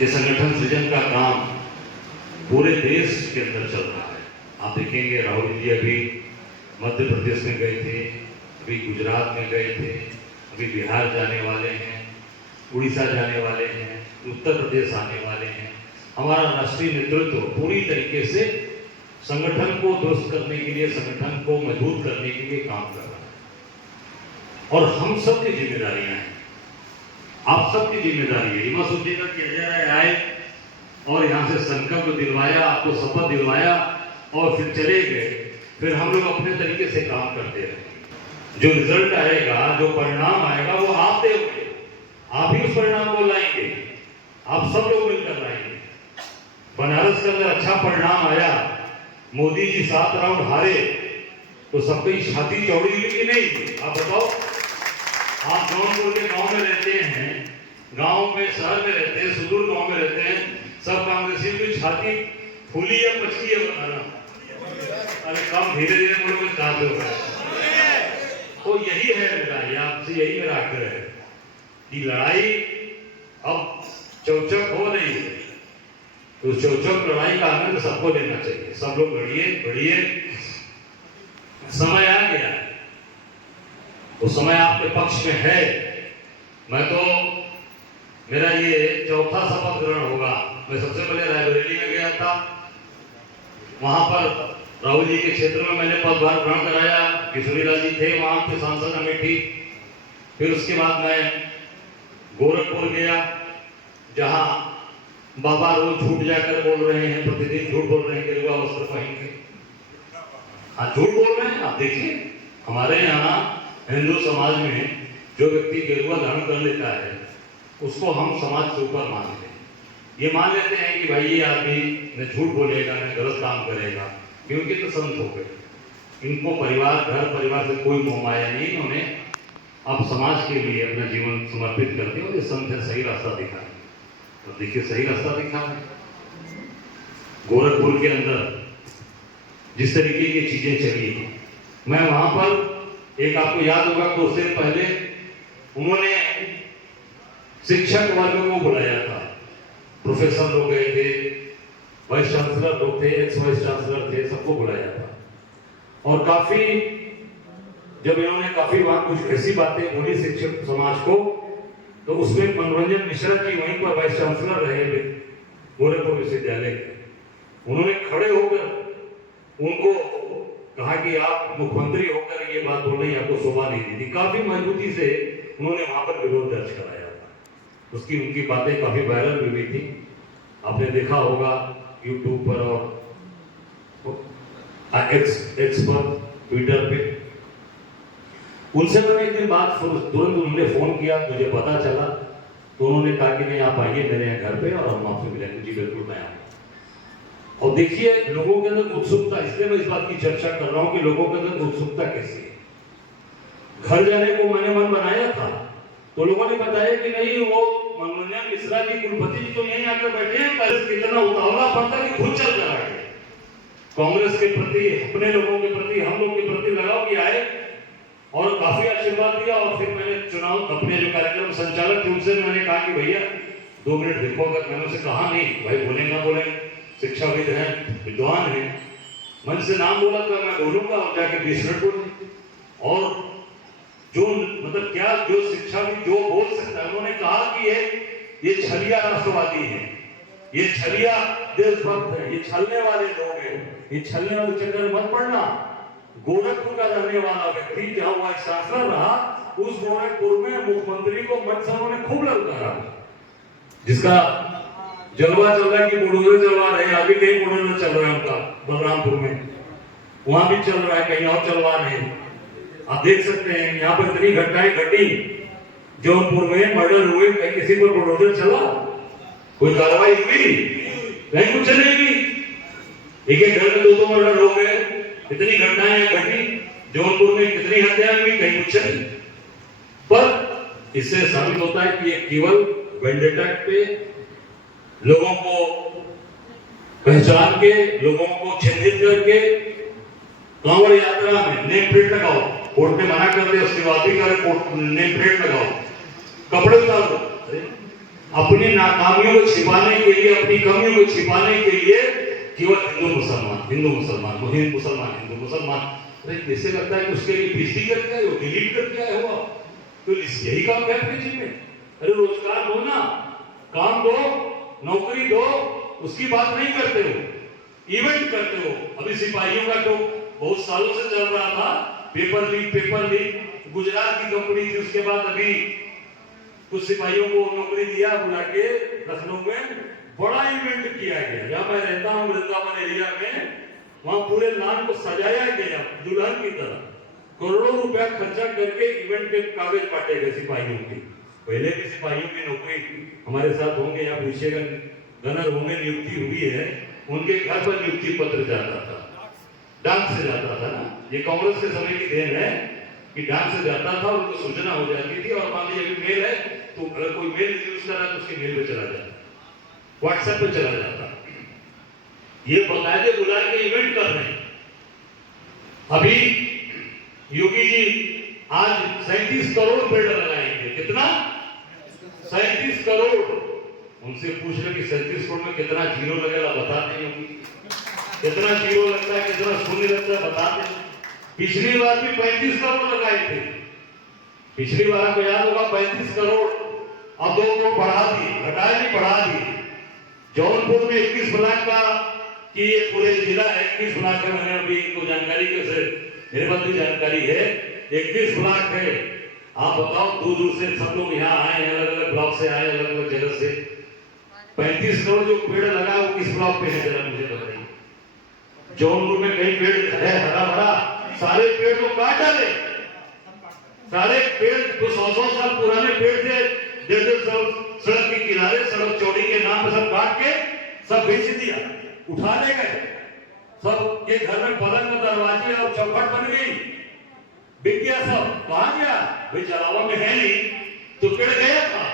ये संगठन सृजन का काम पूरे देश के अंदर चल रहा है। आप देखेंगे राहुल जी अभी मध्य प्रदेश में गए थे, अभी गुजरात में गए थे, अभी बिहार जाने वाले हैं, उड़ीसा जाने वाले हैं, उत्तर प्रदेश आने वाले हैं। हमारा राष्ट्रीय नेतृत्व पूरी तरीके से संगठन को दुरुस्त करने के लिए, संगठन को मजबूत करने के लिए काम कर रहा है और हम सबकी जिम्मेदारियां हैं, आप सबकी जिम्मेदारी है। ये मत सोचिएगा कि अजय राय आए और यहाँ से संकल्प दिलवाया, आपको शपथ दिलवाया और फिर चले गए, फिर हम लोग अपने तरीके से काम करते रहे। जो रिजल्ट आएगा, जो परिणाम आएगा वो आप देंगे, आप ही उस परिणाम को लाएंगे, आप सब लोग मिलकर लाएंगे। बनारस के अंदर अच्छा परिणाम आया, मोदी जी 7 राउंड हारे तो सबकी छाती चौड़ी हुई कि नहीं? आप बताओ। आप जौनपुर के गांव में रहते हैं, गांव में, शहर में रहते हैं, सुदूर गांव में रहते हैं, सब कांग्रेसियों की छाती फूली है, पचकी है बताना। अरे कम धीरे धीरे बोलो कुछ काफी हो रहा है। तो यही है मेरा, आपसे यही मेरा आग्रह है कि लड़ाई अब चौचक हो रही है, तो चौचक लड़ाई का आनंद सबको लेना चाहिए। सब लोग लड़िए, बढ़िए। समय आ गया है, वो समय आपके पक्ष में है। मैं तो, मेरा ये चौथा शपथ ग्रहण होगा। मैं सबसे पहले रायबरेली में गया था, वहां पर राहुल जी के क्षेत्र में मैंने पदभार ग्रहण कराया, किशोरीलाल जी थे वहां के सांसद अमेठी। फिर उसके बाद मैं गोरखपुर गया, जहां बाबा रोज झूठ जाकर बोल रहे हैं, प्रतिदिन झूठ बोल रहे हैं, गेरुआ वस्त्र पहन के। हाँ, झूठ बोल रहे हैं। आप देखिए हमारे यहाँ हिंदू समाज में जो व्यक्ति गेरुआ धारण कर लेता है उसको हम समाज से ऊपर मानते हैं। ये मान लेते हैं कि भाई ये आदमी न झूठ बोलेगा, न गलत काम करेगा, क्योंकि तो संत हो गए। इनको परिवार, घर परिवार से कोई मोह माया नहीं, इन्होंने अब समाज के लिए अपना जीवन समर्पित कर दिया और ये संत है, सही रास्ता दिखा है। तो देखिए सही रास्ता दिखा है। गोरखपुर के अंदर जिस तरीके की चीजें चली, मैं वहां पर, एक आपको याद होगा कुछ दिन पहले उन्होंने शिक्षक वर्ग को बुलाया था, प्रोफेसर लोग गए थे, वाइस चांसलर लोग थे, एक्स वाइस चांसलर थे, सबको बुलाया था। और काफी, जब इन्होंने काफी बात कुछ ऐसी बातें बोली शिक्षक समाज को, तो उसमें मनोरंजन मिश्रा जी वहीं पर वाइस चांसलर रहे गोरखपुर विश्वविद्यालय के, उन्होंने खड़े होकर उनको कहा कि आप मुख्यमंत्री होकर ये बात बोल रही, आपको शोभा नहीं दी थी। काफी मजबूती से उन्होंने वहां पर विरोध दर्ज कराया था। उसकी उनकी बातें काफी वायरल भी हुई थी, आपने देखा होगा यूट्यूब पर और एक्स पर, ट्विटर पे। उनसे मैंने एक दिन बात, तुरंत उन्होंने फोन किया, मुझे पता चला, तो उन्होंने कहा कि नहीं आप आइए मेरे यहाँ घर पे और हम आपसे मिलेंगे। जी बिल्कुल मैं आऊँगा। और देखिए लोगों के अंदर उत्सुकता, इसलिए मैं इस बात की चर्चा कर रहा हूं कि लोगों के अंदर उत्सुकता कैसी है। घर जाने को मैंने मन बनाया था, तो लोगों ने बताया कि नहीं, वो मनोरंजन मिश्रा जी कुलपति जी तो यहीं आकर बैठे हैं, कितना उतावला पड़ता कि खुद चल कर आए। कांग्रेस के प्रति, अपने लोगों के प्रति, हम लोग के प्रति लगाव कि आए और काफी आशीर्वाद दिया। और फिर मैंने चुनाव, अपने जो कार्यक्रम संचालक थे उनसे मैंने कहा कि भैया 2 मिनट देखो। अगर मैंने उसे कहा नहीं भाई बोलेंगे ना बोलेंगे, शिक्षाविद हैं, विद्वान हैं, मन से नाम बोला तो मैं बोलूंगा और जाके 20 मिनट बोलेंगे। और जो मतलब क्या, जो शिक्षाविद जो बोल सकता है, उन्होंने कहा कि ये छलिया राष्ट्रवादी है, ये छलिया देशभक्त है, ये छलने वाले लोग हैं, ये छलने वाले चक्कर मत पड़ना। गोरखपुर का रहने वाला व्यक्ति जहां वह शासक रहा, उस गोरखपुर में मुख्यमंत्री को मंच से उन्होंने खूब ललकारा, जिसका जलवा चल रहा है कि बुलडोजर चलवा रहे हैं। अभी कहीं बुलडोजर चल रहा है उनका बलरामपुर में, वहां भी चल रहा है, कहीं और चलवा रहे हैं। आप देख सकते हैं यहाँ पर इतनी घटनाएं घटी, जौनपुर में मर्डर हुए, कहीं किसी पर बुलडोजर चला, कोई कार्रवाई हुई? कहीं कुछ नहीं हुई। एक घर में 2 मर्डर हो गए, इतनी घटनाएं घटी, जौनपुर में कितनी हत्याएं हुई, कहीं कुछ नहीं। पर इससे साबित होता है कि ये केवल वेंडेटा पे लोगों को पहचान के, लोगों को चिन्हित करके, कांवड़ यात्रा में नेम प्लेट लगाओ, कोर्ट ने मना कर दिया, उसके बाद भी करे नेम प्लेट लगाओ, कपड़े उतार दो। अपनी नाकामियों को छिपाने के लिए, अपनी कमियों को छिपाने के लिए केवल हिंदू मुसलमान, हिंदू मुसलमान, मुस्लिम मुसलमान, हिंदू मुसलमान। अरे कैसे लगता है कि उसके लिए पीसी करके आए हो, डिलीट करके आए हो आप? तो यही काम है आपके जी में? अरे रोजगार दो ना, काम दो, नौकरी दो, उसकी बात नहीं करते हो, इवेंट करते हो। अभी सिपाहियों का तो बहुत सालों से चल रहा था, पेपर लीक गुजरात की कंपनी थी, उसके बाद अभी कुछ सिपाहियों को नौकरी दिया, बुला के लखनऊ में बड़ा इवेंट किया गया। जहां मैं रहता हूं वृंदावन एरिया में, वहां पूरे लॉन को सजाया गया दुल्हन की तरह, करोड़ों रुपया खर्चा करके इवेंट के कागज बांटे गए सिपाहियों के। पहले भी सिपाहियों की नौकरी हमारे साथ होंगे या पूछेगा, गनर होंगे, नियुक्ति हुई है, उनके घर पर नियुक्ति पत्र जाता था, डाक से जाता था ना। ये कांग्रेस के समय की देन है कि डाक से जाता था, उनको सूचना हो जाती थी, और मान लीजिए मेल है तो अगर कोई मेल यूज कर रहा है तो उसके मेल पे चला जाता, व्हाट्सएप पे चला जाता। ये बाकायदे बुला के इवेंट कर रहे हैं। अभी योगी जी आज 37 करोड़ पेड़ लगाएंगे। कितना? 37 करोड़। उनसे पूछ रहे कि 37 करोड़ में कितना जीरो लगेगा, बताते नहीं। कितना जीरो लगता है, कितना शून्य लगता है, बताते नहीं। पिछली बार भी 35 करोड़ लगाए थे, पिछली बार आपको याद होगा 35 करोड़। अब 2 करोड़ बढ़ा दिए, घटाए नहीं बढ़ा दिए। जौनपुर में 21 ब्लॉक का कि ये पूरे जिला 21 ब्लॉक है, मैंने अभी को जानकारी कैसे, मेरे पास भी जानकारी है, 21 ब्लॉक है। आप बताओ, दूर दूर से सब लोग यहाँ आए हैं, अलग अलग ब्लॉक से आए, अलग अलग जगह से। 35 करोड़ जो पेड़ लगा वो किस ब्लॉक पे है, जरा मुझे बताइए। जौनपुर में कहीं पेड़ है हरा भरा? सारे पेड़ तो काट डाले, सारे पेड़ तो 100 साल पुराने पेड़ थे, 150 साल सड़क के किनारे, सड़क चौड़ी के नाम पे सब काट के सब बेच दिया, उठा ले गए। सब के घर में पलंग, दरवाजे और चौखट बन गई, बिक गया सब। कहां गया भाई? जलावा में है नहीं तो पेड़ गया था,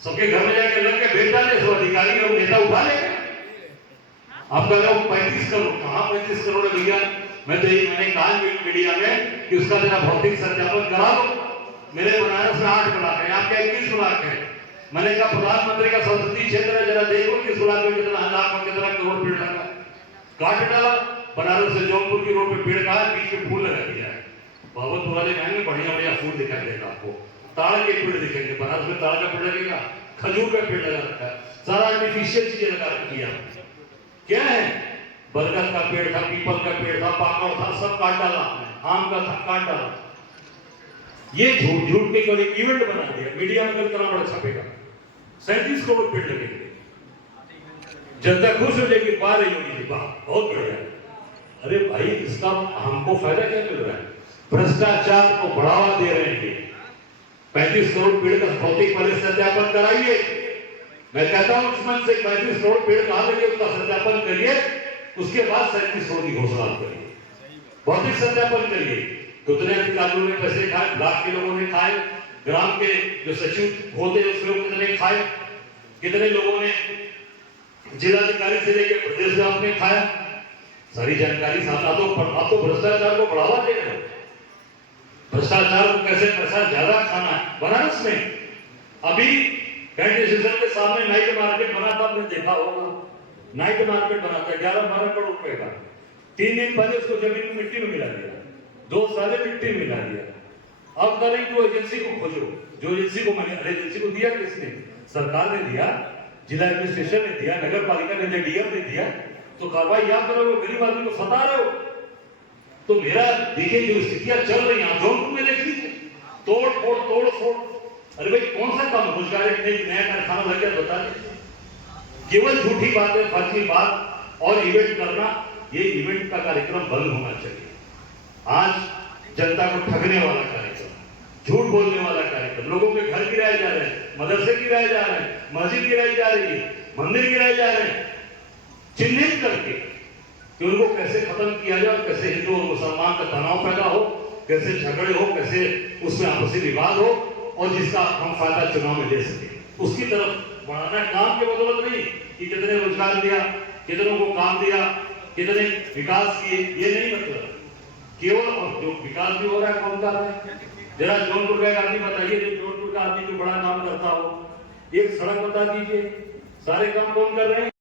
सबके घर में जाके लग के बेच डाले, सब अधिकारी और नेता उठा ले गए। आप कह रहे हो 35 करोड़, कहां 35 करोड़ भैया? मैं तो यही मैंने कहा मीडिया में कि उसका जरा भौतिक सत्यापन करा दो। मेरे बनारस में 8 ब्लॉक है, आपके 21 ब्लॉक है। मैंने कहा प्रधानमंत्री का संसदीय क्षेत्र है, जरा देखो कि इस ब्लॉक में कितना लाख और कितना करोड़ पेड़ लगा, काट डाला। बनारस से जौनपुर की रोड पे पेड़ कहा, बीच में फूल लगा दिया है। बाबतपुर वाले कहेंगे बढ़िया बढ़िया फूल दिखाई देगा आपको, ताड़ के पेड़ दिखेंगे। बनारस में ताड़ का पेड़ लगेगा, खजूर का पेड़ लगा रखा है, सारा आर्टिफिशियल चीजें लगा रखी है। क्या है? बरगद का पेड़ था, पीपल का पेड़ था, पाकड़ था, सब काट डाला, आम का था, काट डाला। ये झूठ झूठ के कोई इवेंट बना दिया, मीडिया में कितना बड़ा छपेगा। 37 करोड़ पेड़ लगेंगे, जनता खुश हो जाएगी, वाह रही होगी, वाह बहुत बढ़िया। अरे भाई, इसका हमको फायदा क्या मिल रहा है? भ्रष्टाचार को बढ़ावा दे रहे हैं। 35 करोड़ पेड़ का भौतिक पहले सत्यापन कराइए। मैं कहता हूं दुश्मन से 35 करोड़ पेड़ कहां लगे उसका सत्यापन करिए, उसके बाद 37 करोड़ की घोषणा करिए, भौतिक सत्यापन करिए। कितने अधिकारियों ने पैसे खाए, ब्लॉक के लोगों ने खाए, ग्राम के जो सचिव होते हैं उसके लोग कितने खाए, कितने लोगों ने जिलाधिकारी से लेकर प्रदेश में आपने खाया, सारी जानकारी साथ। आप तो भ्रष्टाचार को बढ़ावा दे रहे हो। भ्रष्टाचार को कैसे पैसा ज्यादा खाना है। बनारस में अभी कैंट स्टेशन के सामने नाइट मार्केट बना था, आपने देखा होगा, नाइट मार्केट बना था 11-12 करोड़ रुपए का। 3 दिन पहले उसको जमीन में मिट्टी में मिला दिया, 2 साल मिट्टी में मिला दिया। अब करें तो एजेंसी को खोजो, जो एजेंसी को मैंने, एजेंसी को दिया किसने? सरकार ने दिया, जिला एडमिनिस्ट्रेशन ने दिया, नगर पालिका ने, डीएम ने दिया। तो कार्रवाई आप करो, गरीब आदमी को सता रहे हो। तो मेरा देखिए जो स्थितियां चल रही हैं जौनपुर में देख लीजिए, तोड़ फोड़। अरे भाई कौन सा काम रोजगार नया कारखाना लग गया बता दें? केवल झूठी बातें, फर्जी बात और इवेंट करना, ये इवेंट का कार्यक्रम बंद होना चाहिए। आज जनता को ठगने वाला कार्यक्रम, झूठ बोलने वाला कार्यक्रम, लोगों के घर गिराए जा रहे हैं, मदरसे गिराए जा रहे हैं, मस्जिद गिराई जा रही है, मंदिर गिराए जा रहे हैं, चिन्हित करके कि उनको कैसे खत्म किया जाए, कैसे हिंदू और मुसलमान का तनाव पैदा हो, कैसे झगड़े हो, कैसे उसमें आपसी विवाद हो और जिसका हम फायदा चुनाव में ले सके, उसकी तरफ बढ़ाना। काम के बदौलत नहीं कि कितने रोजगार दिया, कितनों को काम दिया, कितने विकास किए, ये नहीं मतलब। केवल जो विकास भी हो रहा है कौन कर रहा है? जरा जौनपुर का आदमी बताइए, जो जौनपुर का आदमी जो बड़ा काम करता हो, एक सड़क बता दीजिए, सारे काम कौन कर रहे हैं?